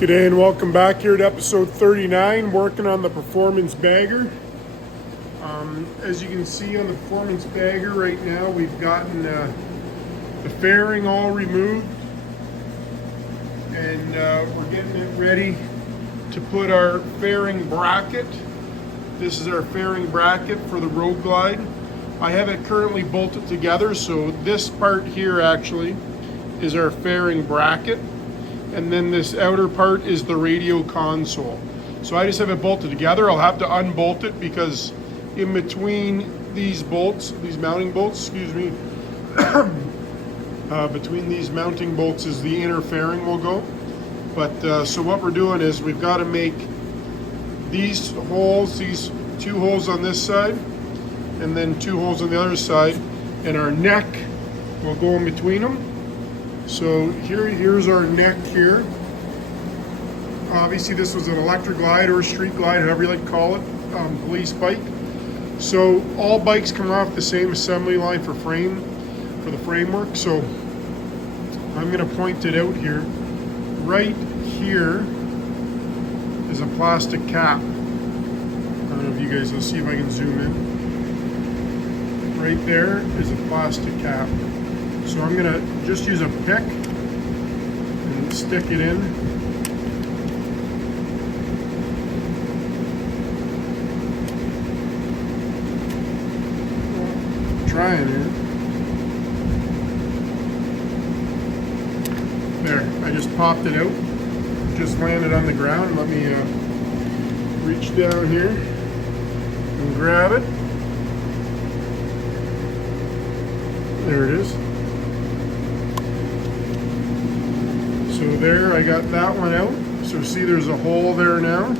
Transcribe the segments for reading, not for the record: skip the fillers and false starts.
G'day and welcome back here to episode 39, working on the Performance Bagger. As you can see on the Performance Bagger right now, we've gotten the fairing all removed, and we're getting it ready to put our fairing bracket. This is our fairing bracket for the Road Glide. I have it currently bolted together, so this part here actually is our fairing bracket. And then this outer part is the radio console. So I just have it bolted together. I'll have to unbolt it because in between these bolts, these mounting bolts, between these mounting bolts is the inner fairing will go. But so what we're doing is we've got to make these holes, these two holes on this side, and then two holes on the other side, and our neck will go in between them. So here's our neck here. Obviously this was an electric glide or a street glide, however you like to call it, police bike. So all bikes come off the same assembly line for the framework. So I'm gonna point it out here. Right here is a plastic cap. I don't know if you guys will see if I can zoom in. Right there is a plastic cap. So I'm gonna just use a pick and stick it in. Trying here. There, I just popped it out. Just landed on the ground. Let me reach down here and grab it. There it is. So there, I got that one out. So see, there's a hole there now.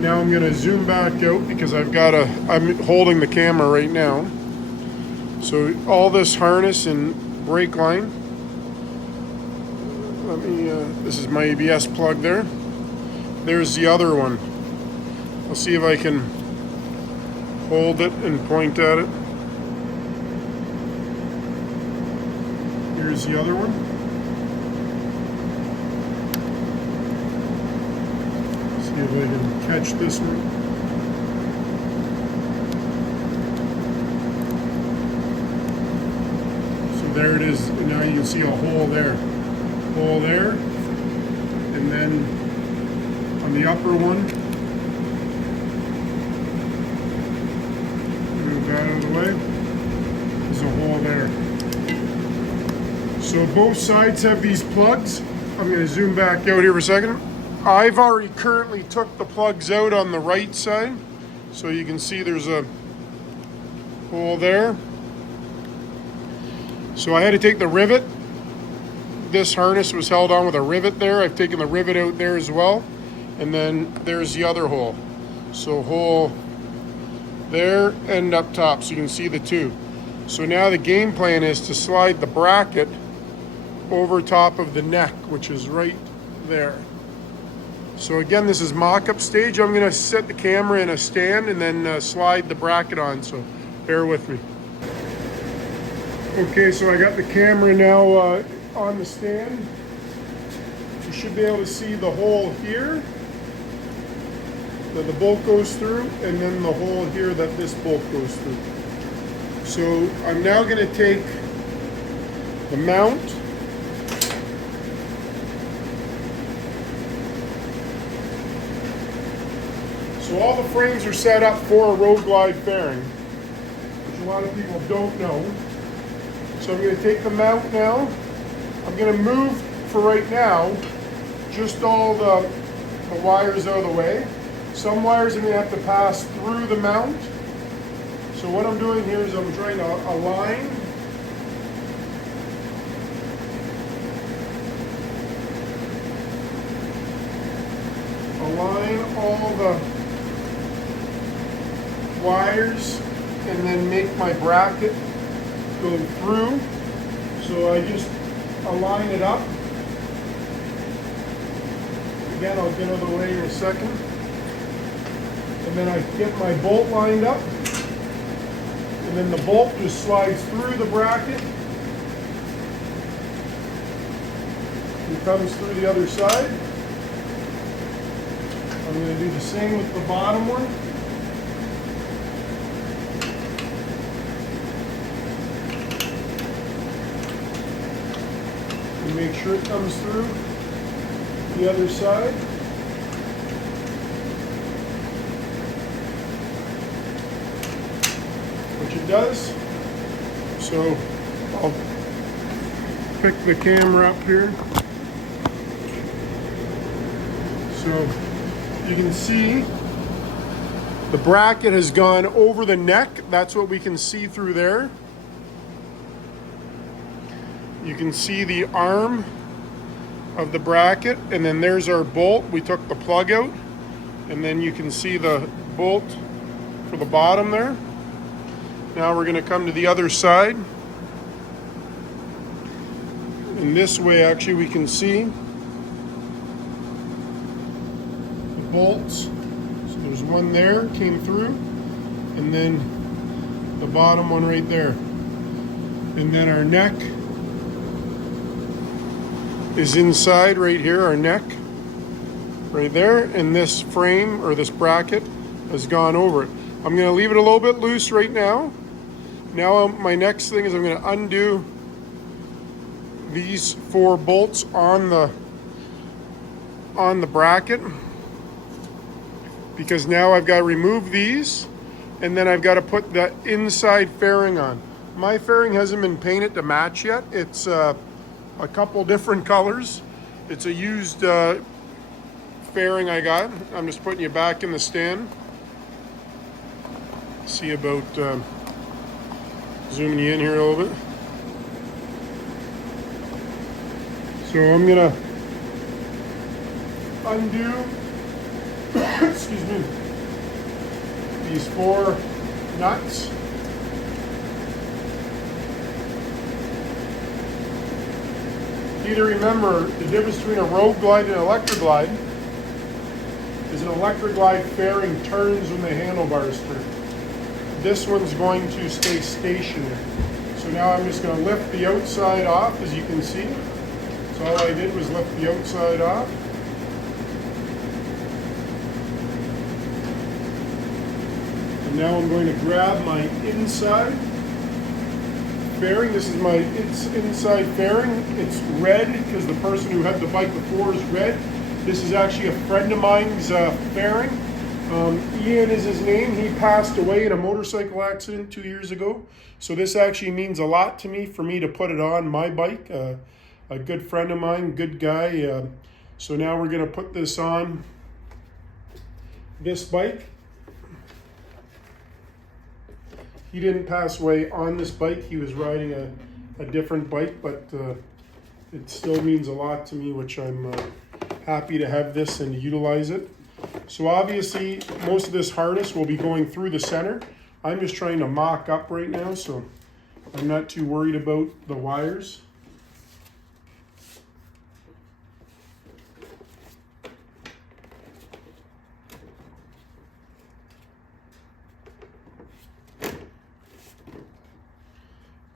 Now I'm gonna zoom back out because I'm holding the camera right now. So all this harness and brake line. This is my ABS plug there. There's the other one. I'll see if I can hold it and point at it. Here's the other one. See if I can catch this one. So there it is. And now you can see a hole there. Hole there. And then on the upper one, move that out of the way. There's a hole there. So both sides have these plugs. I'm going to zoom back out here for a second. I've already currently took the plugs out on the right side. So you can see there's a hole there. So I had to take the rivet. This harness was held on with a rivet there. I've taken the rivet out there as well. And then there's the other hole. So hole there and up top. So you can see the two. So now the game plan is to slide the bracket over top of the neck, which is right there. So again, this is mock-up stage. I'm gonna set the camera in a stand and then slide the bracket on, so bear with me. Okay, so I got the camera now on the stand. You should be able to see the hole here that the bolt goes through, and then the hole here that this bolt goes through. So I'm now gonna take the mount, so all the frames are set up for a Road Glide fairing, which a lot of people don't know. So I'm going to take the mount now. I'm going to move, for right now, just all the wires out of the way. Some wires I'm going to have to pass through the mount. So what I'm doing here is I'm trying to align all the wires and then make my bracket go through. So I just align it up. Again, I'll get out of the way in a second. And then I get my bolt lined up. And then the bolt just slides through the bracket and comes through the other side. I'm going to do the same with the bottom one. And make sure it comes through the other side. Which it does. So I'll pick the camera up here. So you can see the bracket has gone over the neck. That's what we can see through there. You can see the arm of the bracket, and then there's our bolt. We took the plug out, and then you can see the bolt for the bottom there. Now we're going to come to the other side. And this way, actually, we can see the bolts. So there's one there, came through, and then the bottom one right there. And then our neck is inside right here, our neck right there, and this frame or this bracket has gone over it. I'm going to leave it a little bit loose right now. Now my next thing is I'm going to undo these 4 bolts on the bracket, because now I've got to remove these, and then I've got to put the inside fairing on. My fairing hasn't been painted to match yet. It's a couple different colors. It's a used fairing I got. I'm just putting you back in the stand. See about zooming you in here a little bit. So I'm gonna undo, excuse me, these 4 nuts. You need to remember the difference between a Road Glide and an Electra Glide is an Electra Glide fairing turns when the handlebars turn. This one's going to stay stationary. So now I'm just going to lift the outside off, as you can see. So all I did was lift the outside off. And now I'm going to grab my inside fairing. This is my inside fairing. It's red because the person who had the bike before is red. This is actually a friend of mine's fairing. Ian is his name. He passed away in a motorcycle accident 2 years ago. So this actually means a lot to me for me to put it on my bike. A good friend of mine, good guy. So now we're going to put this on this bike. He didn't pass away on this bike. He was riding a different bike, but it still means a lot to me, which I'm happy to have this and utilize it. So obviously, most of this harness will be going through the center. I'm just trying to mock up right now, so I'm not too worried about the wires.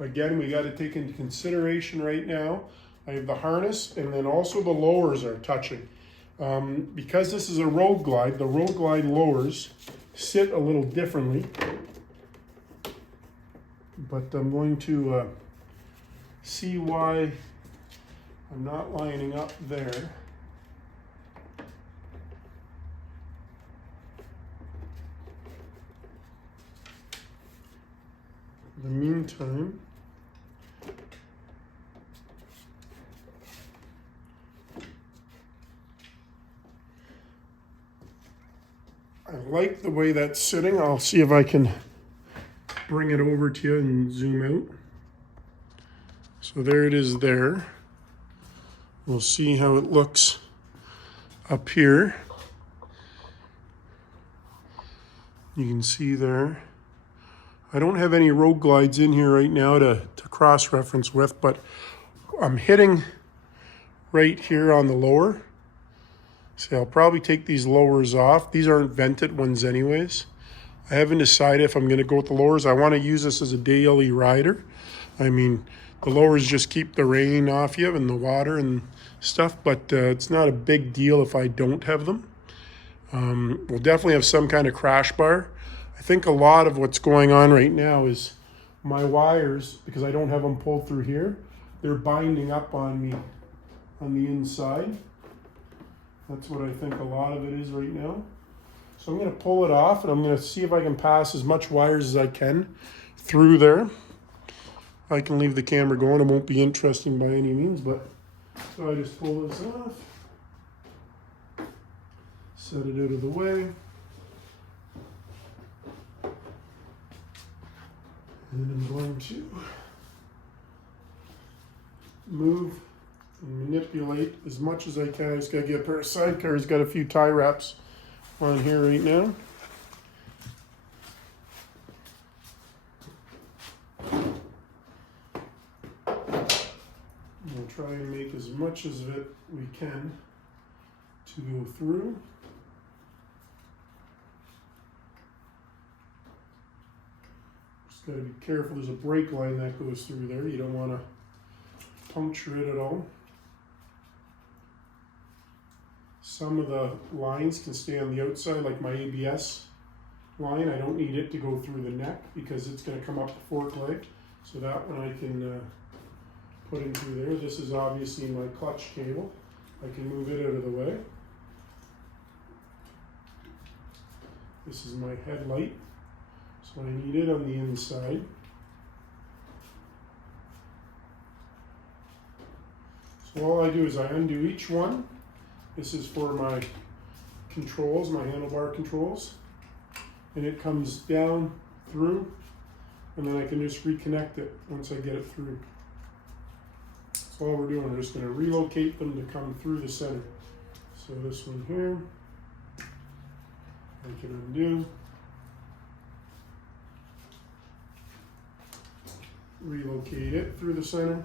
Again, we got to take into consideration right now, I have the harness and then also the lowers are touching. Because this is a Road Glide, the Road Glide lowers sit a little differently. But I'm going to see why I'm not lining up there. In the meantime, I like the way that's sitting. I'll see if I can bring it over to you and zoom out. So there it is there. We'll see how it looks up here. You can see there. I don't have any Road Glides in here right now to cross-reference with, but I'm hitting right here on the lower. So I'll probably take these lowers off. These aren't vented ones anyways. I haven't decided if I'm going to go with the lowers. I want to use this as a daily rider. I mean, the lowers just keep the rain off you and the water and stuff, but it's not a big deal if I don't have them. We'll definitely have some kind of crash bar. I think a lot of what's going on right now is my wires, because I don't have them pulled through here, they're binding up on me on the inside. That's what I think a lot of it is right now. So I'm going to pull it off, and I'm going to see if I can pass as much wires as I can through there. I can leave the camera going. It won't be interesting by any means, but so I just pull this off, set it out of the way, and I'm going to move and manipulate as much as I can. I just gotta get a pair of sidecars. Got a few tie wraps on here right now. We'll try and make as much of it we can to go through. Just got to be careful. There's a brake line that goes through there. You don't want to puncture it at all. Some of the lines can stay on the outside, like my ABS line. I don't need it to go through the neck because it's going to come up the fork leg. So that one I can put in through there. This is obviously my clutch cable. I can move it out of the way. This is my headlight. So I need it on the inside. So all I do is I undo each one. This is for my controls, my handlebar controls. And it comes down through, and then I can just reconnect it once I get it through. That's all we're doing. We're just going to relocate them to come through the center. So this one here, I can undo. Relocate it through the center.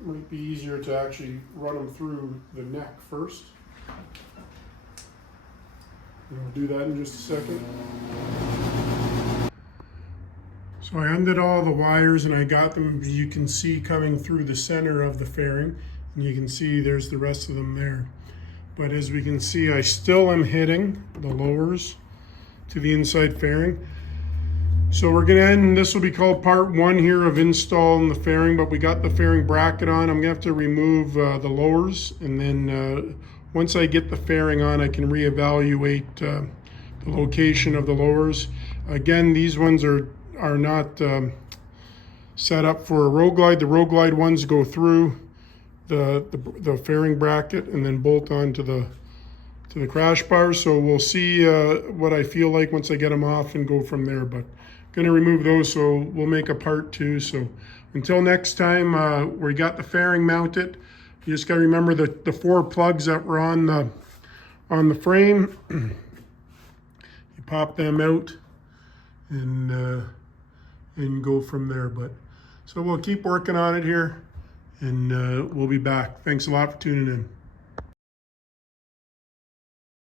It might be easier to actually run them through the neck first. And I'll do that in just a second. So I undid all the wires and I got them, you can see, coming through the center of the fairing. And you can see there's the rest of them there. But as we can see, I still am hitting the lowers to the inside fairing. So we're gonna end, this will be called part one here of installing the fairing, but we got the fairing bracket on. I'm gonna have to remove the lowers, and then once I get the fairing on, I can reevaluate the location of the lowers. Again, these ones are not set up for a Road Glide. The Road Glide ones go through the fairing bracket and then bolt onto the crash bar. So we'll see what I feel like once I get them off and go from there. But going to remove those, so we'll make a part two. So until next time, we got the fairing mounted. You just got to remember the 4 plugs that were on the frame. You pop them out and go from there. But so we'll keep working on it here, and we'll be back. Thanks a lot for tuning in.